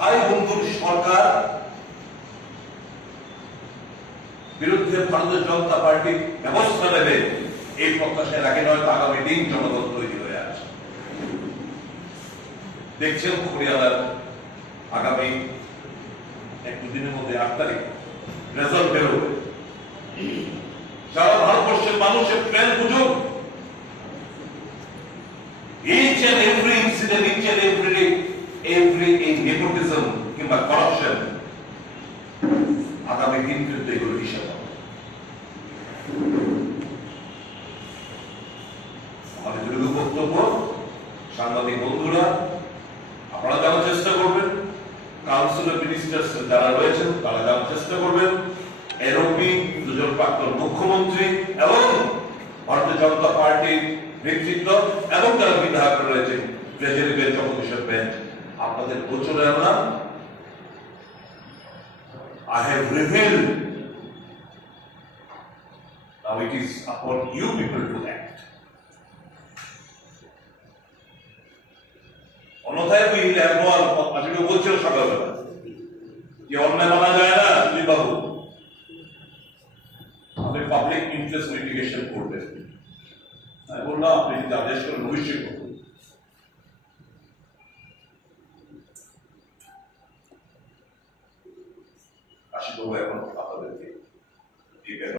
ভাই বন্ধুর সরকার বিরুদ্ধে ভারতীয় জনতা পার্টি ব্যবস্থা নেবে, এই প্রত্যাশায় রাখে নয়তো আগামী দিন জনগণ তৈরি হয়ে আছে দেখছেন হরিয়ানার আগামী এক দুদিনের মধ্যে আট তারিখ রেজাল্ট বেরোবে। সারা ভারতবর্ষের মানুষের প্ল্যান বুঝুক and every কিংবা corruption আগামী দিন কিন্তু এগুলো হিসাব আমাদের দৃঢ় বক্তব্য, সাংবাদিক বন্ধুরা, আপনারা জানার চেষ্টা করবেন। কাউন্সিলর মিনিস্টার যারা রয়েছেন, তারা জানার চেষ্টা করবেন। এরপি দুজন প্রাক্তন মুখ্যমন্ত্রী এবং ভারতীয় জনতা পার্টির নেতৃত্ব এবং যারা বিধায়ক বেঞ্চ আপনাদের গোচরে আমরা I have revealed. Now it is upon you people to act. অন্যথায় ওই ল্যাবওয়াল আসলে বলছিল সকালবেলা যে অন্যায় মানা যায় না সুদীপ বাবু আপনি পাবলিক ইন্টারেস্ট লিটিগেশন করবেন আমি বললাম, আপনি যদি আদেশ করেন করুন Oleh penutup.